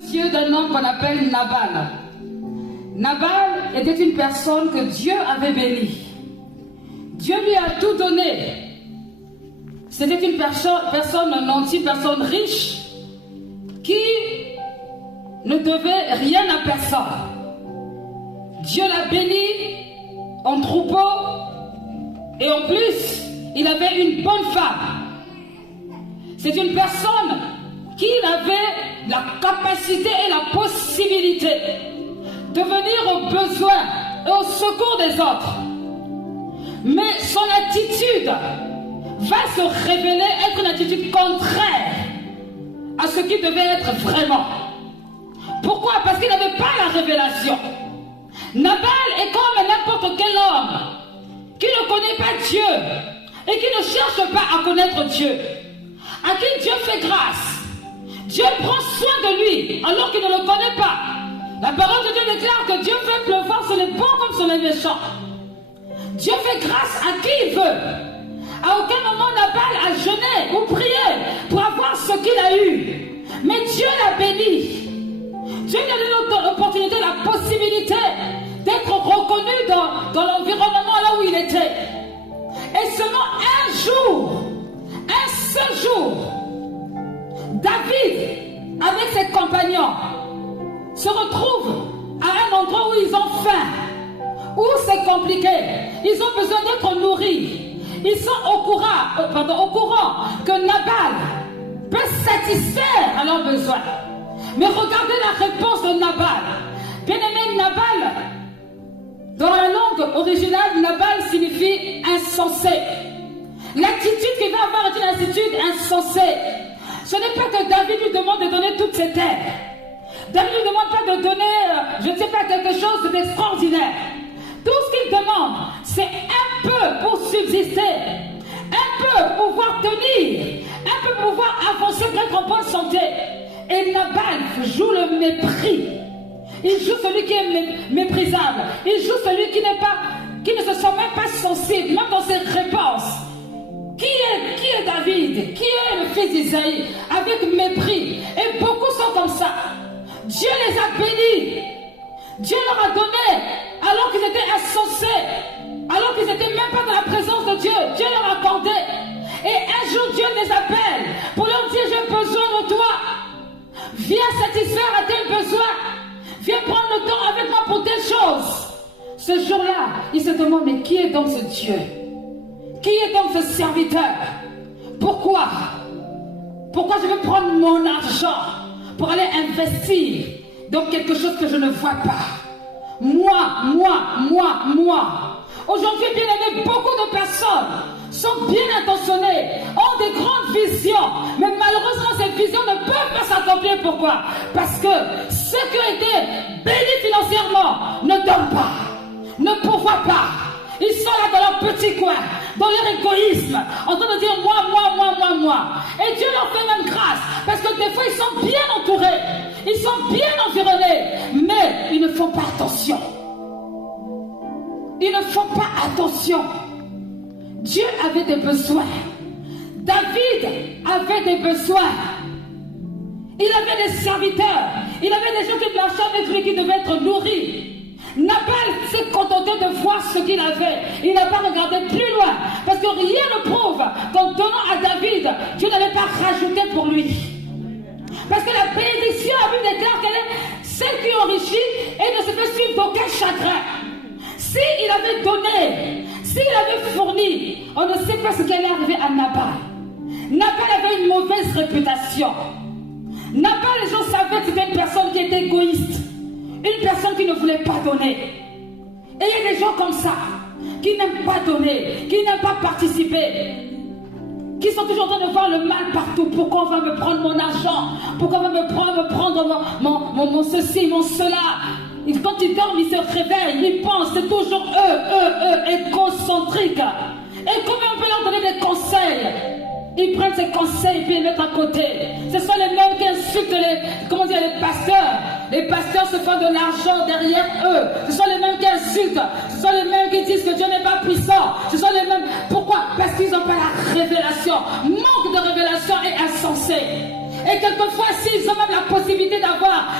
Dieu d'un homme qu'on appelle Nabal. Nabal était une personne que Dieu avait bénie. Dieu lui a tout donné. C'était une personne nantie, personne riche, qui ne devait rien à personne. Dieu l'a béni en troupeau et en plus, il avait une bonne femme. C'est une personne qui avait la capacité et la possibilité de venir aux besoins et au secours des autres. Mais son attitude va se révéler être une attitude contraire à ce qui devait être vraiment. Pourquoi? Parce qu'il n'avait pas la révélation. Nabal est comme n'importe quel homme qui ne connaît pas Dieu et qui ne cherche pas à connaître Dieu, à qui Dieu fait grâce. Dieu prend soin de lui alors qu'il ne le connaît pas. La parole de Dieu déclare que Dieu fait pleuvoir sur les bons comme sur les méchants. Dieu fait grâce à qui il veut. À aucun moment Nabal a jeûné ou prié pour avoir ce qu'il a eu. Mais Dieu l'a béni. Dieu lui a donné l'opportunité, la possibilité d'être reconnu dans l'environnement là où il était. Et seulement un jour, un seul jour, David, avec ses compagnons, se retrouve à un endroit où ils ont faim, où c'est compliqué, ils ont besoin d'être nourris. Ils sont au courant que Nabal peut satisfaire à leurs besoins. Mais regardez la réponse de Nabal. Bien-aimé, Nabal, dans la langue originale, Nabal signifie insensé. L'attitude qu'il va avoir est une attitude insensée. Ce n'est pas que David lui demande de donner toutes ses terres. David ne lui demande pas de donner, je ne sais pas, quelque chose d'extraordinaire. Tout ce qu'il demande, c'est un peu pour subsister, un peu pour pouvoir tenir, un peu pour pouvoir avancer, pour être en bonne santé. Et Nabal joue le mépris. Il joue celui qui est méprisable. Il joue celui qui ne se sent même pas sensible, même dans ses réponses. Qui est David? Qui est le fils d'Isaïe? Avec mépris. Et beaucoup sont comme ça. Dieu les a bénis. Dieu leur a donné alors qu'ils étaient insensés, alors qu'ils n'étaient même pas dans la présence de Dieu. Dieu leur a accordé. Et un jour Dieu les appelle pour leur dire: j'ai besoin de toi. Viens satisfaire à tel besoin. Viens prendre le temps avec moi pour telle chose. Ce jour-là, il se demande: mais qui est donc ce Dieu? Qui est donc ce serviteur? Pourquoi je vais prendre mon argent pour aller investir dans quelque chose que je ne vois pas? Moi. Aujourd'hui, bien aimé, beaucoup de personnes sont bien intentionnées, ont des grandes visions, mais malheureusement, ces visions ne peuvent pas s'accomplir. Pourquoi? Parce que ceux qui ont été bénis financièrement ne donnent pas, ne pourvoient pas. Ils sont là dans leur petit coin, dans leur égoïsme, en train de dire moi. Et Dieu leur fait même grâce, parce que des fois ils sont bien entourés, ils sont bien environnés, mais ils ne font pas attention. Ils ne font pas attention. Dieu avait des besoins. David avait des besoins. Il avait des serviteurs. Il avait des gens qui marchaient avec lui qui devaient être nourris. Nabal s'est contenté de voir ce qu'il avait. Il n'a pas regardé plus loin. Parce que rien ne prouve qu'en donnant à David, Dieu n'avait pas rajouté pour lui. Parce que la bénédiction, la Bible déclare qu'elle est celle qui enrichit et ne se fait suivre d'aucun chagrin. S'il avait donné, s'il avait fourni, on ne sait pas ce qui allait arriver à Nabal. Nabal avait une mauvaise réputation. Nabal, les gens savaient que c'était une personne qui était égoïste. Une personne qui ne voulait pas donner. Et il y a des gens comme ça, qui n'aiment pas donner, qui n'aiment pas participer, qui sont toujours en train de voir le mal partout. Pourquoi on va me prendre mon argent? Pourquoi on va me prendre mon ceci, mon cela? Et quand ils dorment, ils se réveillent, ils pensent, c'est toujours eux, égocentriques. Et comment on peut leur donner des conseils? Ils prennent ces conseils et puis les mettent à côté. Ce sont les mêmes qui insultent les pasteurs. Les pasteurs se font de l'argent derrière eux. Ce sont les mêmes qui insultent. Ce sont les mêmes qui disent que Dieu n'est pas puissant. Ce sont les mêmes. Pourquoi? Parce qu'ils n'ont pas la révélation. Manque de révélation est insensé. Et quelquefois, s'ils ont même la possibilité d'avoir